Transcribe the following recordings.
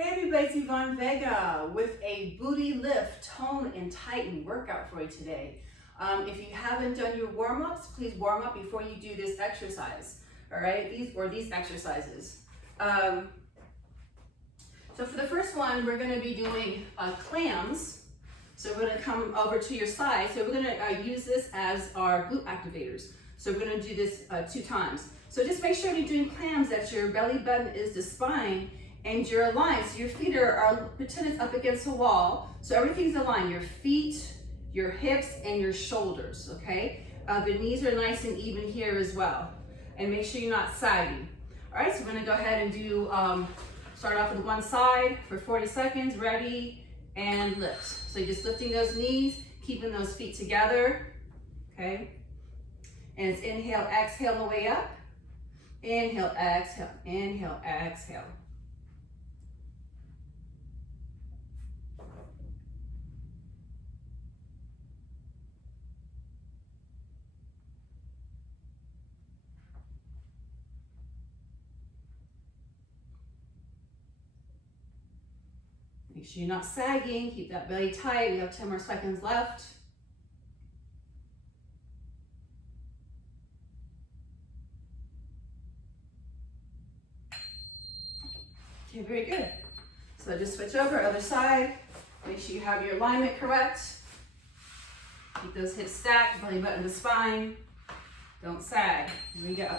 Hey everybody, it's Yvonne Vega with a booty lift, tone, and tighten workout for you today. If you haven't done your warm-ups, please warm up before you do this exercise. All right, these exercises. So for the first one, we're going to be doing clams. So we're going to come over to your side. So we're going to use this as our glute activators. So we're going to do this 2 times. So just make sure you're doing clams that your belly button is the spine and you're aligned. So your feet are pretend it's up against the wall. So everything's aligned. Your feet, your hips, and your shoulders, okay? The knees are nice and even here as well. And make sure you're not sagging. All right, so we're gonna go ahead and do, start off with one side for 40 seconds. Ready, and lift. So you're just lifting those knees, keeping those feet together, okay? And it's inhale, exhale on the way up. Inhale, exhale, inhale, exhale. Make sure you're not sagging, keep that belly tight. We have 10 more seconds left. Okay, very good. So just switch over, other side. Make sure you have your alignment correct. Keep those hips stacked, belly button to spine. Don't sag. Here we go.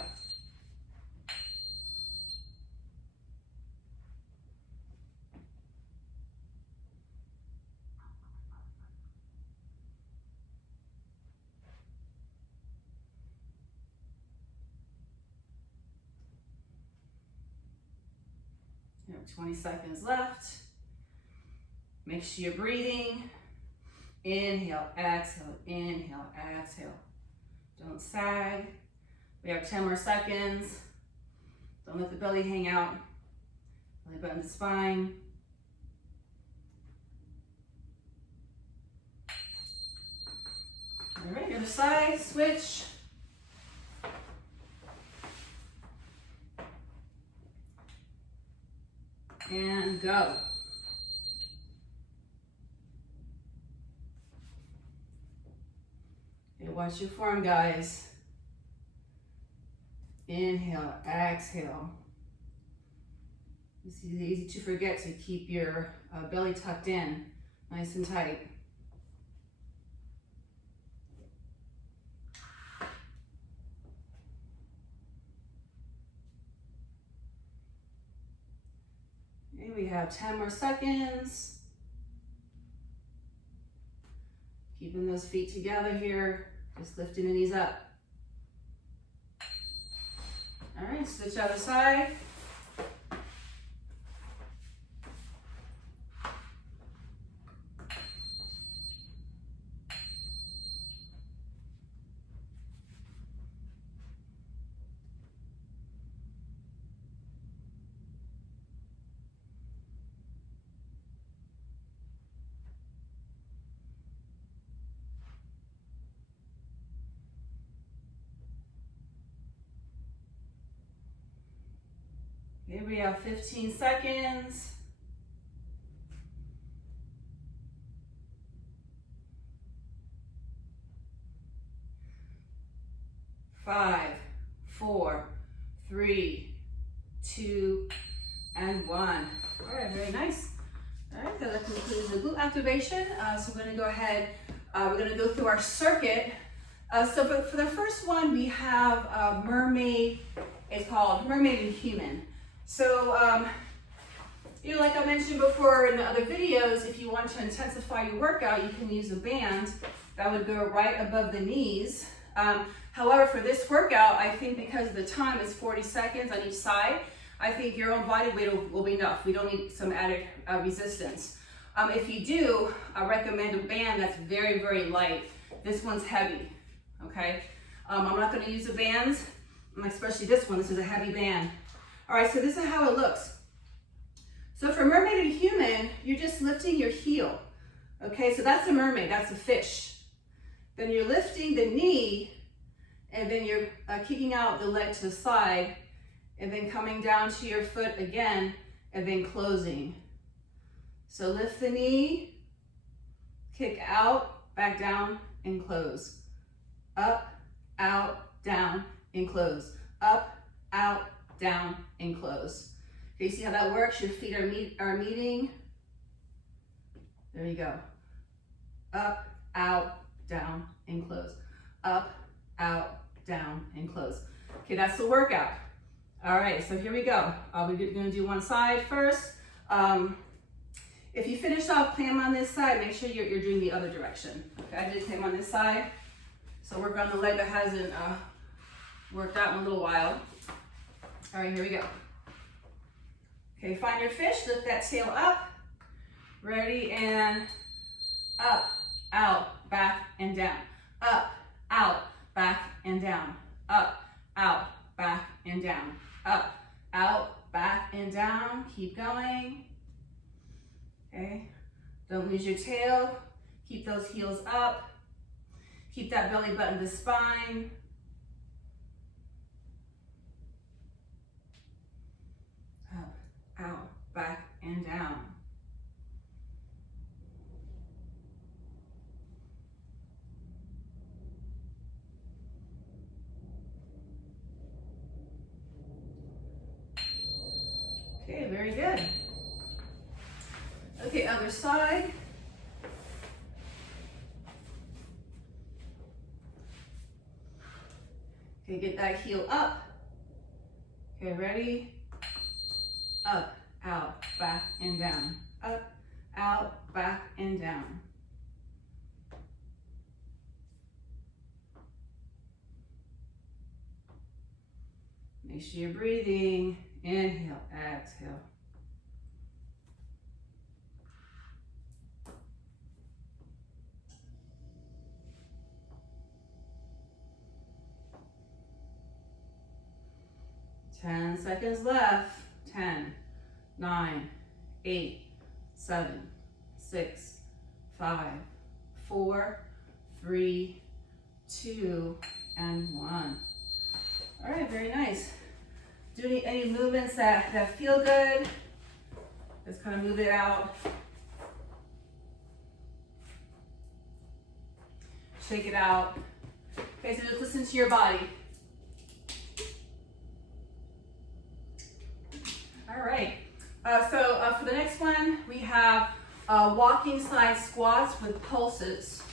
You have 20 seconds left. Make sure you're breathing. Inhale, exhale, inhale, exhale. Don't sag. We have 10 more seconds. Don't let the belly hang out. Belly button to spine. All right, other side, switch. And go. Okay, watch your form, guys. Inhale, exhale. It's easy to forget to keep your belly tucked in, nice and tight. Okay, we have 10 more seconds. Keeping those feet together here, just lifting the knees up. All right, switch other side. Here we have 15 seconds. Five, 4, 3, 2, and 1. All right, very nice. All right, that concludes the glute activation. So we're gonna go ahead, we're gonna go through our circuit. So for the first one, we have mermaid. It's called Mermaid and Human. So, you know, like I mentioned before in the other videos, if you want to intensify your workout, you can use a band that would go right above the knees. However, for this workout, I think because the time is 40 seconds on each side, I think your own body weight will be enough. We don't need some added resistance. If you do, I recommend a band that's very, very light. This one's heavy, okay? I'm not gonna use the bands, especially this one. This is a heavy band. All right, so this is how it looks. So for mermaid and human, you're just lifting your heel. Okay, so that's a mermaid, that's a fish. Then you're lifting the knee, and then you're kicking out the leg to the side, and then coming down to your foot again, and then closing. So lift the knee, kick out, back down, and close. Up, out, down, and close. Up, out, down, and close. Okay, you see how that works? Your feet are meeting. There you go. Up, out, down, and close. Up, out, down, and close. Okay, that's the workout. All right, so here we go. We're gonna do one side first. If you finish off clam on this side, make sure you're doing the other direction. Okay, I did clam on this side. So work on the leg that hasn't worked out in a little while. All right, here we go. Okay, find your fish, lift that tail up. Ready, and up, out, back, and down. Up, out, back, and down. Up, out, back, and down. Up, out, back, and down. Keep going. Okay, don't lose your tail. Keep those heels up. Keep that belly button to spine. Up, out, back, and down. Okay, very good. Okay, other side. Okay, get that heel up. Okay, ready? Up, out, back, and down. Up, out, back, and down. Make sure you're breathing. Inhale, exhale. Ten seconds left. 10, 9, 8, 7, 6, 5, 4, 3, 2, and 1. All right, very nice. Do any movements that feel good. Just kind of move it out. Shake it out. Okay, so just listen to your body. All right, so for the next one, we have walking side squats with pulses.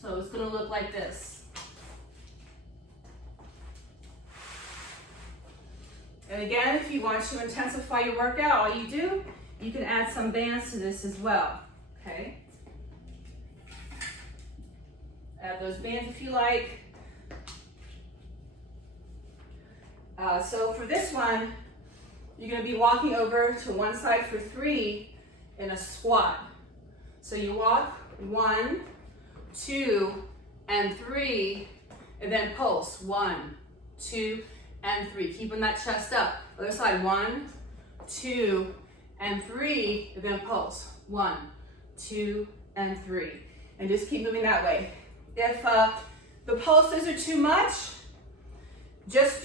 So it's gonna look like this. And again, if you want to intensify your workout, all you do, you can add some bands to this as well, okay? Add those bands if you like. So for this one, you're gonna be walking over to one side for 3 in a squat. So you walk 1, 2, and 3, and then pulse 1, 2, and 3. Keeping that chest up. Other side, 1, 2, and 3, and then pulse 1, 2, and 3. And just keep moving that way. If the pulses are too much, just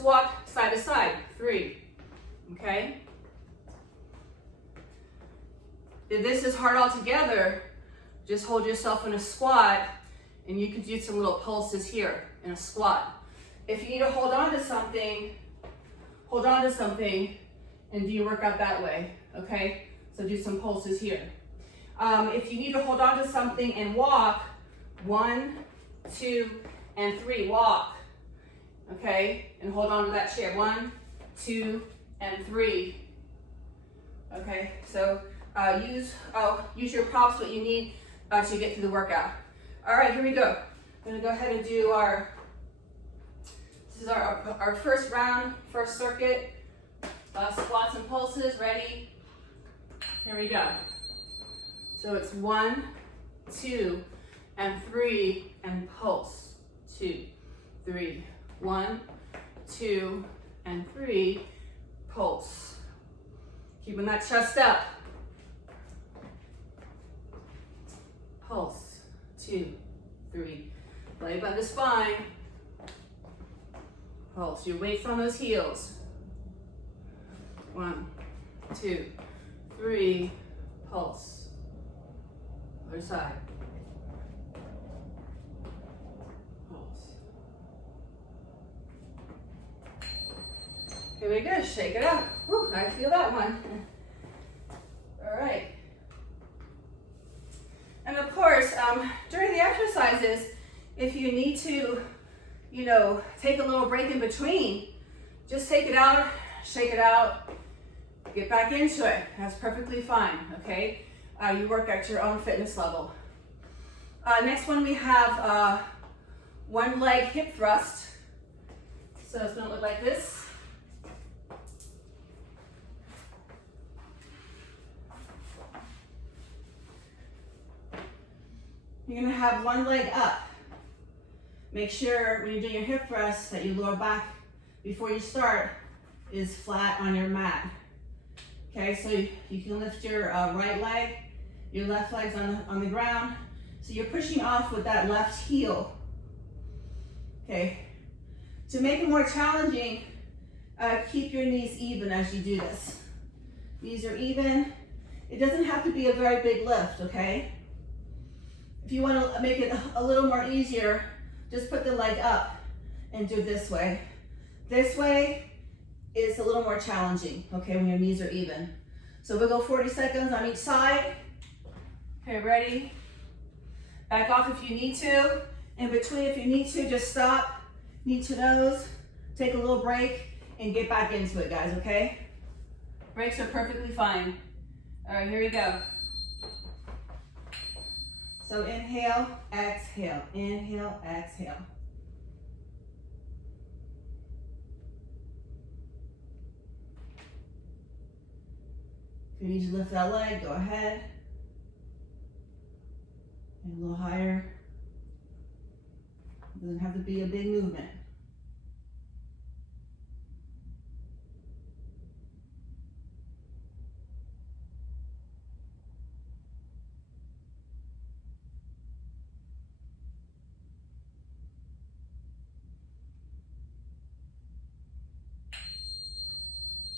walk side to side, 3, okay? If this is hard altogether, just hold yourself in a squat, and you can do some little pulses here in a squat. If you need to hold on to something, and do your workout that way, okay? So do some pulses here. If you need to hold on to something and walk, 1, 2, and 3, walk, okay? And hold on to that chair, 1, 2, and 3, okay? So use your props, what you need to get through the workout. All right, here we go. I'm gonna go ahead and do this is our first round, first circuit, squats and pulses. Ready? Here we go. So it's 1, 2, and 3, and pulse. 2, 3, 1, 2, and 3, pulse. Keeping that chest up. Pulse. 2, 3. Belly button to spine. Pulse. Your weight's on those heels. 1, 2, 3, pulse. Other side. Pulse. Okay, very good. Shake it up. Whew, I feel that one. All right. And of course, during the exercises, if you need to, you know, take a little break in between, just take it out, shake it out, get back into it. That's perfectly fine, okay? You work at your own fitness level. Next one, we have one leg hip thrust. So it's gonna look like this. You're gonna have one leg up. Make sure when you're doing your hip thrust that your lower back, before you start, is flat on your mat. Okay, so you can lift your right leg, your left leg's on the ground. So you're pushing off with that left heel. Okay, to make it more challenging, keep your knees even as you do this. Knees are even. It doesn't have to be a very big lift, okay? If you want to make it a little more easier, just put the leg up and do it this way. This way is a little more challenging, okay, when your knees are even. So we'll go 40 seconds on each side. Okay, ready? Back off if you need to. In between, if you need to, just stop, knee to nose, take a little break, and get back into it, guys, okay? Breaks are perfectly fine. All right, here we go. So inhale, exhale, inhale, exhale. If you need to lift that leg, go ahead. And a little higher. It doesn't have to be a big movement.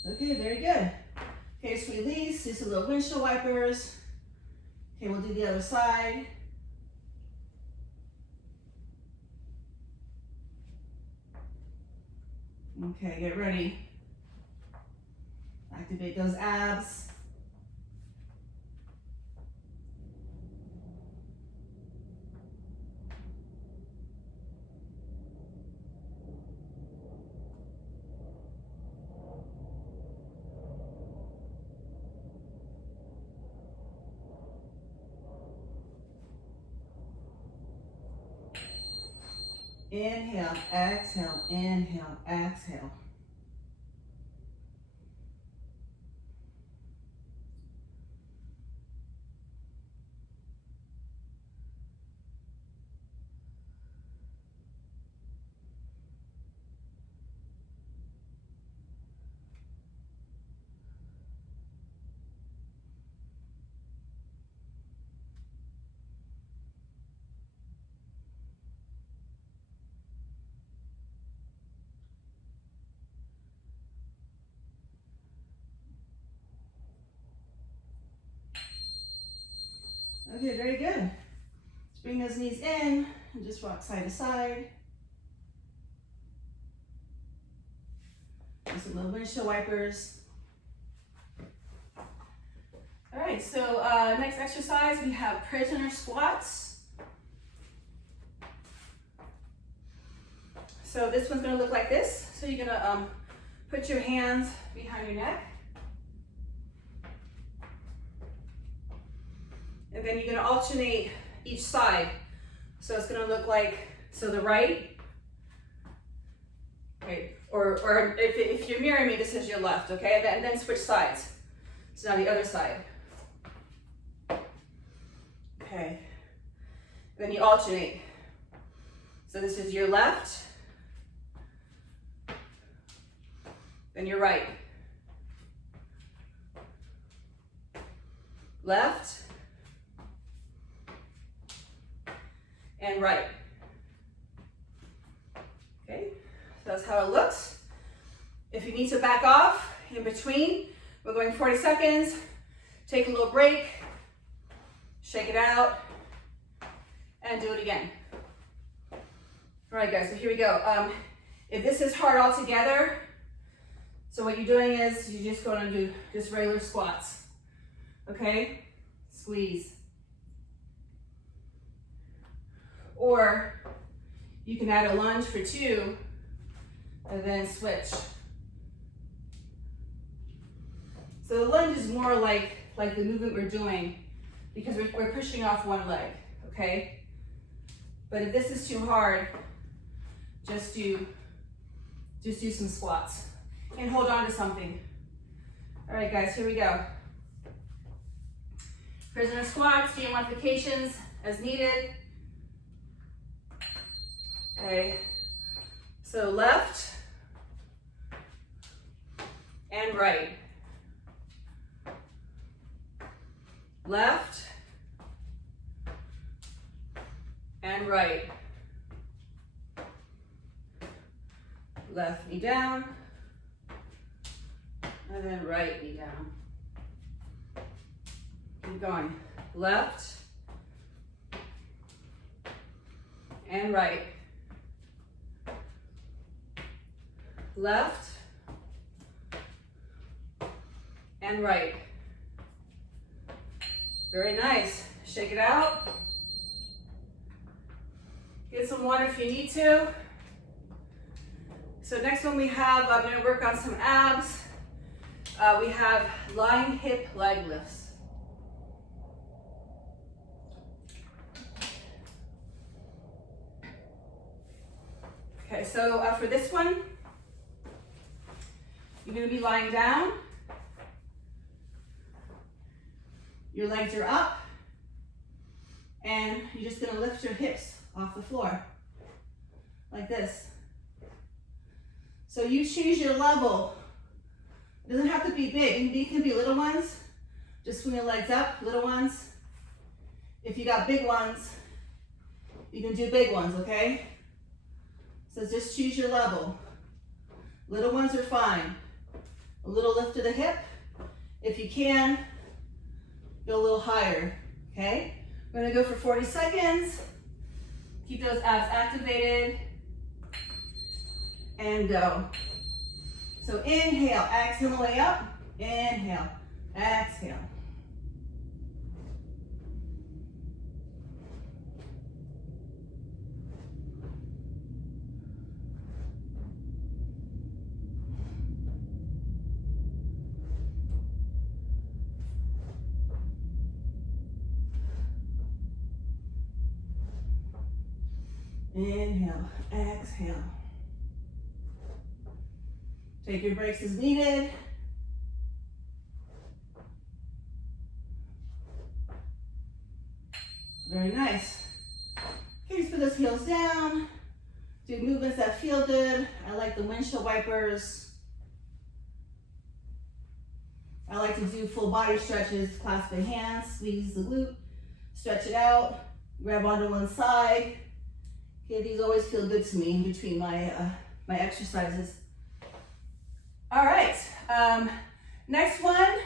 Okay, very good. Okay, just release, just a little windshield wipers. Okay, we'll do the other side. Okay, get ready. Activate those abs. Inhale, exhale, inhale, exhale. Okay, very good. Let's bring those knees in and just rock side to side. Just some little windshield wipers. All right, so next exercise, we have prisoner squats. So this one's gonna look like this. So you're gonna put your hands behind your neck. And then you're gonna alternate each side. So it's gonna look like, so the right, right, or if you're mirroring me, this is your left, okay? And then switch sides. So now the other side. Okay. Then you alternate. So this is your left, then your right. Left, and right. Okay, so that's how it looks. If you need to back off in between, we're going 40 seconds. Take a little break, shake it out, and do it again. All right, guys, so here we go. If this is hard altogether, so what you're doing is you're just going to do just regular squats, okay? Squeeze. Or you can add a lunge for 2 and then switch. So the lunge is more like the movement we're doing because we're pushing off one leg, okay? But if this is too hard, just do some squats and hold on to something. All right, guys, here we go. Prisoner squats, do modifications as needed. Okay, so left and right. Left and right. Left knee down, and then right knee down. Keep going. Left and right. Left and right. Very nice. Shake it out. Get some water if you need to. So next one we have, I'm going to work on some abs. We have lying hip leg lifts. Okay, so for this one, you're going to be lying down. Your legs are up, and you're just going to lift your hips off the floor, like this. So you choose your level. It doesn't have to be big. It can be little ones. Just swing your legs up, little ones. If you got big ones, you can do big ones, okay? So just choose your level. Little ones are fine. A little lift to the hip. If you can, go a little higher, okay? We're gonna go for 40 seconds. Keep those abs activated. And go. So inhale, exhale the way up. Inhale, exhale. Inhale, exhale. Take your breaks as needed. Very nice. Okay, just put those heels down. Do movements that feel good. I like the windshield wipers. I like to do full body stretches, clasp the hands, squeeze the glute, stretch it out, grab onto one side. Okay, these always feel good to me in between my exercises. All right, next one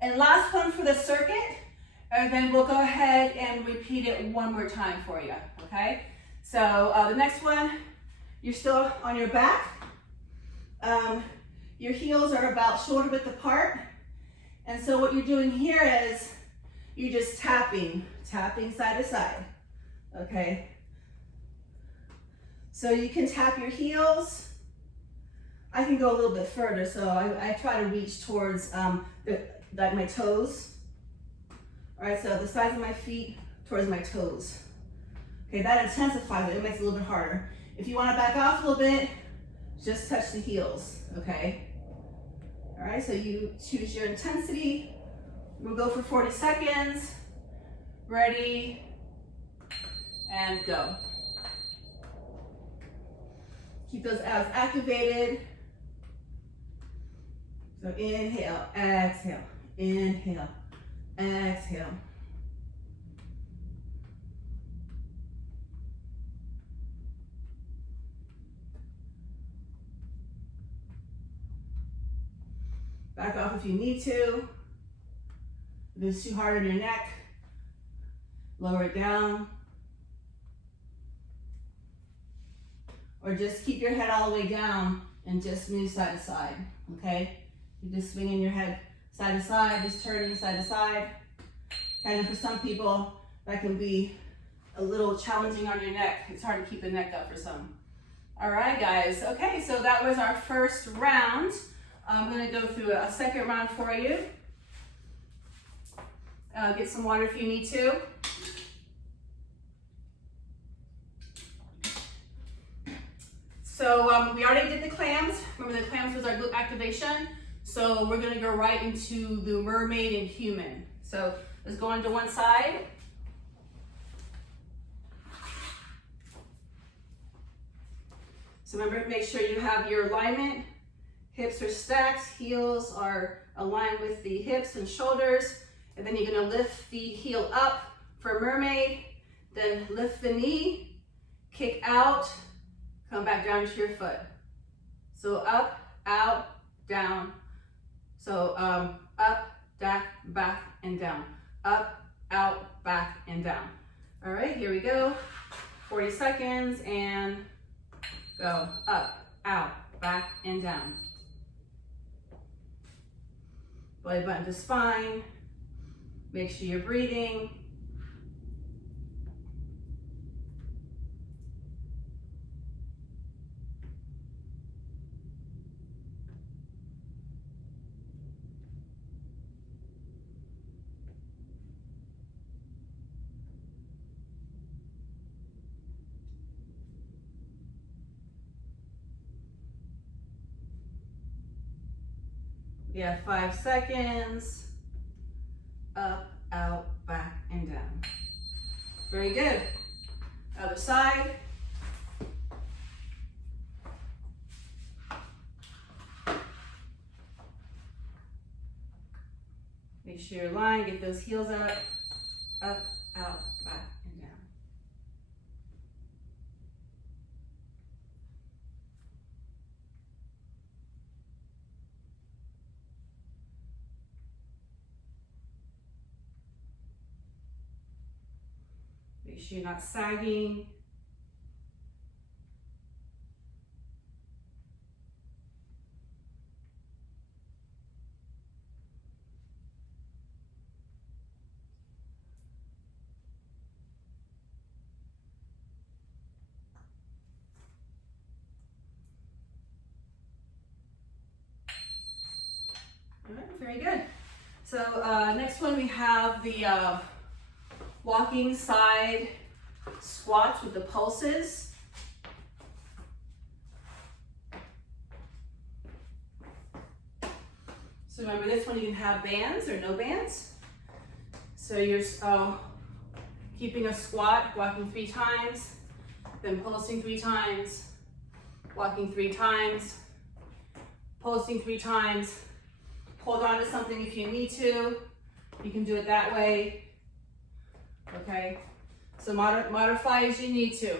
and last one for the circuit, and then we'll go ahead and repeat it one more time for you, okay? So the next one, you're still on your back. Your heels are about shoulder width apart. And so what you're doing here is you're just tapping side to side, okay? So you can tap your heels. I can go a little bit further, so I try to reach towards my toes. All right, so the sides of my feet towards my toes. Okay, that intensifies it. It makes it a little bit harder. If you want to back off a little bit, just touch the heels, okay? All right, so you choose your intensity. We'll go for 40 seconds. Ready, and go. Keep those abs activated. So inhale, exhale, inhale, exhale. Back off if you need to. If it's too hard on your neck, lower it down. Or just keep your head all the way down and just move side to side, okay? You're just swinging your head side to side, just turning side to side. Kind of for some people, that can be a little challenging on your neck. It's hard to keep the neck up for some. All right, guys. Okay, so that was our first round. I'm gonna go through a second round for you. Get some water if you need to. So we already did the clams. Remember, the clams was our glute activation. So we're gonna go right into the mermaid and human. So let's go onto one side. So remember, make sure you have your alignment. Hips are stacked, heels are aligned with the hips and shoulders. And then you're gonna lift the heel up for mermaid, then lift the knee, kick out, come back down to your foot. So up, out, down. So up, back, and down. Up, out, back, and down. All right, here we go. 40 seconds and go. Up, out, back, and down. Belly button to spine. Make sure you're breathing. We have 5 seconds. Up, out, back, and down. Very good. Other side. Make sure you're aligned, get those heels up, out, back, and down. Make sure you're not sagging. All right, very good. So next one we have the walking side squats with the pulses. So remember, this one you can have bands or no bands. So you're keeping a squat, walking 3 times, then pulsing 3 times, walking 3 times, pulsing 3 times. Hold on to something if you need to. You can do it that way. Okay? So modify as you need to.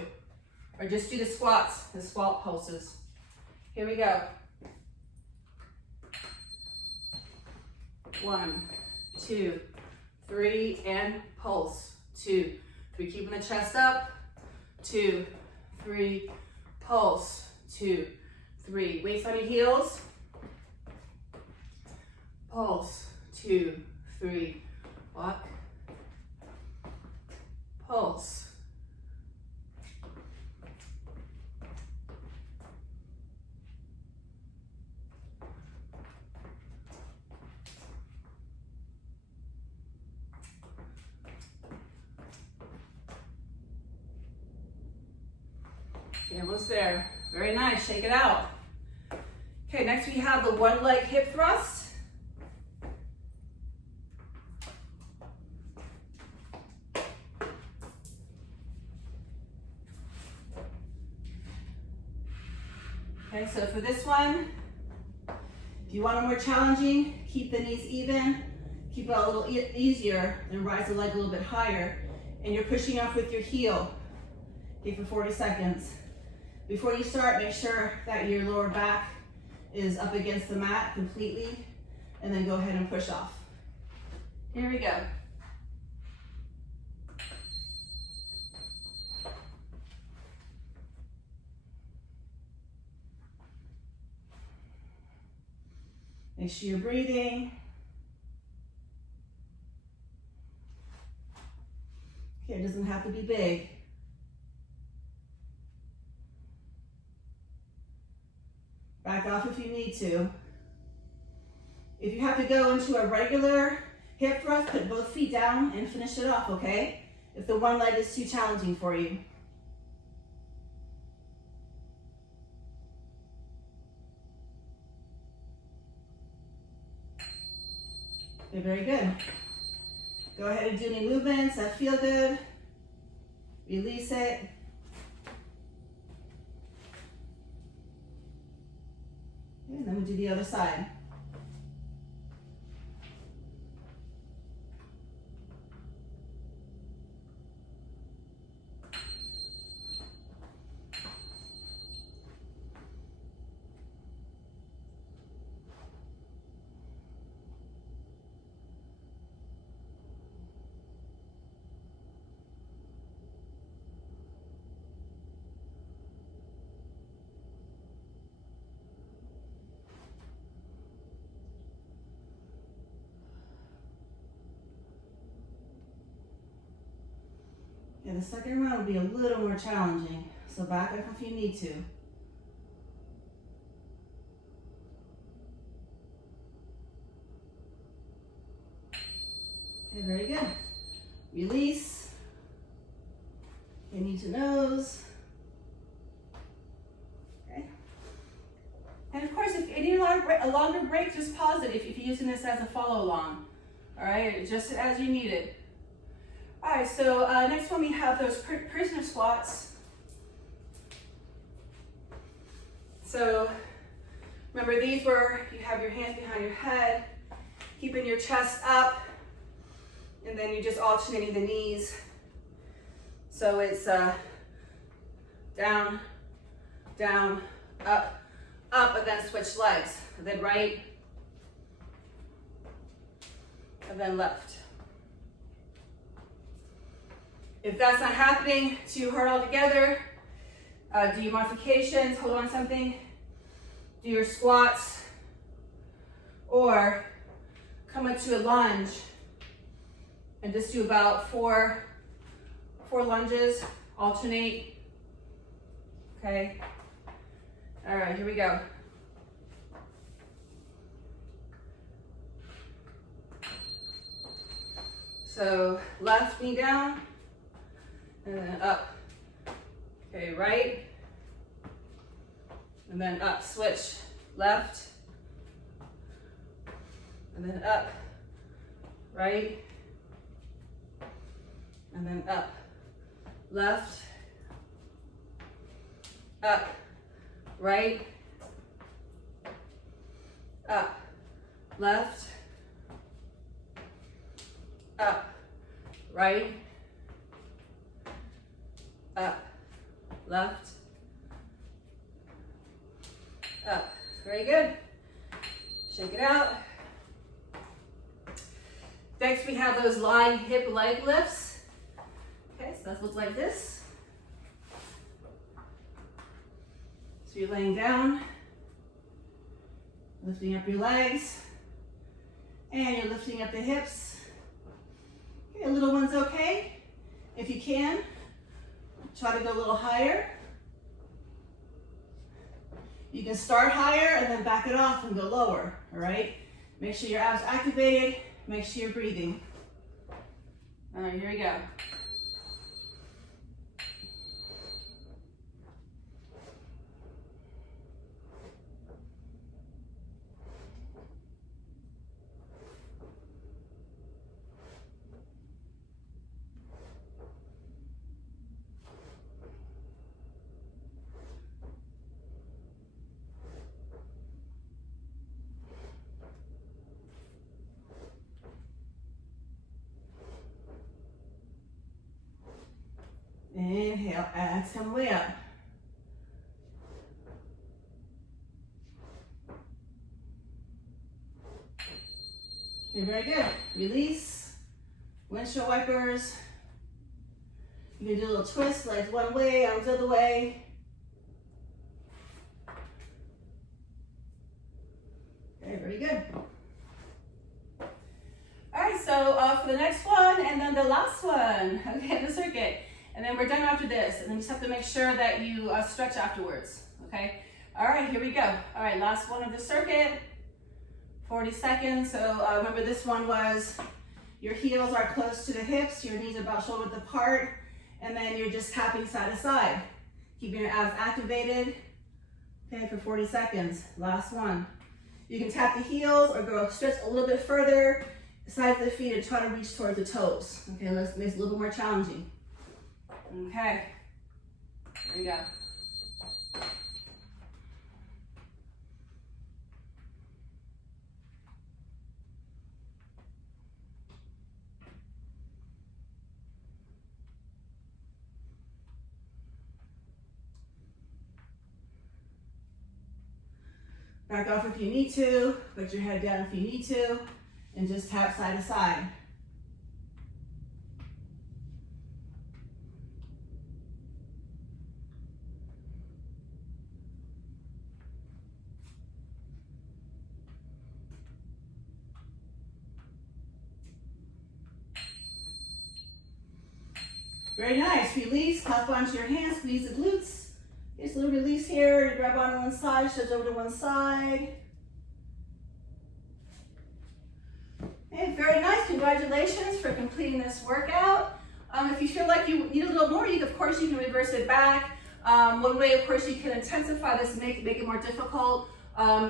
Or just do the squats, the squat pulses. Here we go. 1, 2, 3, and pulse. 2, 3, keeping the chest up. 2, 3, pulse. 2, 3, weights on your heels. Pulse. 2, 3, walk. Pulse. Okay, almost there. Very nice. Shake it out. Okay, next we have the one leg hip thrust. Okay, so for this one, if you want it more challenging, keep the knees even, keep it a little easier, and rise the leg a little bit higher. And you're pushing off with your heel. Okay, for 40 seconds. Before you start, make sure that your lower back is up against the mat completely, and then go ahead and push off. Here we go. Make sure you're breathing. Okay, it doesn't have to be big. Back off if you need to. If you have to go into a regular hip thrust, put both feet down and finish it off, okay? If the one leg is too challenging for you. Okay, very good. Go ahead and do any movements that feel good. Release it. Okay, and then we'll do the other side. Yeah, the second round will be a little more challenging, so back up if you need to. Okay, very good. Release. Knee to nose. Okay. And of course, if you need a longer break, just pause it if you're using this as a follow along. All right, just as you need it. All right, so next one we have those prisoner squats. So remember, these were, you have your hands behind your head, keeping your chest up, and then you're just alternating the knees. So it's down, down, up, up, and then switch legs. And then right, and then left. If that's not happening, too hard altogether, do your modifications, hold on something, do your squats, or come into a lunge and just do about four lunges, alternate. Okay. All right, here we go. So left knee down, and then up. Okay, right, and then up, switch, left, and then up, right, and then up, left, up, right, up, left, up, right, up, left, up. Very good. Shake it out. Next we have those lying hip leg lifts. Okay, so that looks like this. So you're laying down, lifting up your legs, and you're lifting up the hips. Okay, a little one's okay. If you can, try to go a little higher. You can start higher and then back it off and go lower, all right? Make sure your abs activated, make sure you're breathing. All right, here we go. Inhale, exhale, way up. Okay, very good. Release. windshield wipers. You can do a little twist, legs one way, arms the other way. Okay, very good. All right, so for the next one, and then the last one, okay, the circuit. And then we're done after this. And then you just have to make sure that you stretch afterwards, okay? All right, here we go. All right, last one of the circuit, 40 seconds. So remember this one was your heels are close to the hips, your knees are about shoulder width apart, and then you're just tapping side to side. Keeping your abs activated, okay, for 40 seconds. Last one. You can tap the heels or go stretch a little bit further, sides of the feet, and try to reach towards the toes. Okay, let's make it a little bit more challenging. Okay, there you go. Back off if you need to, put your head down if you need to, and just tap side to side. Very nice. Release, clasp onto your hands, squeeze the glutes. Just a little release here, grab onto one side, stretch over to one side. Okay, very nice. Congratulations for completing this workout. If you feel like you need a little more, of course you can reverse it back. One way, of course, you can intensify this, make it more difficult.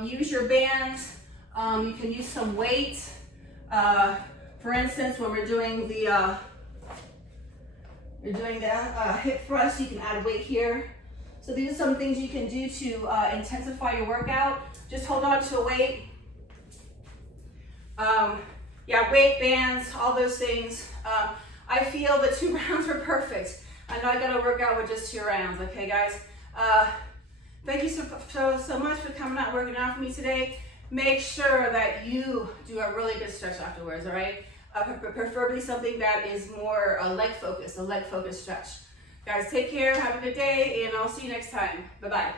Use your bands. You can use some weight. For instance, when we're doing the hip thrust, you can add weight here. So these are some things you can do to intensify your workout. Just hold on to a weight. Yeah, weight bands, all those things. I feel the 2 rounds were perfect. I know I got to work out with just 2 rounds. Okay, guys. Thank you so much for coming out and working out for me today. Make sure that you do a really good stretch afterwards. All right. Preferably something that is more leg focused, a leg focused stretch. Guys, take care, have a good day, and I'll see you next time. Bye-bye.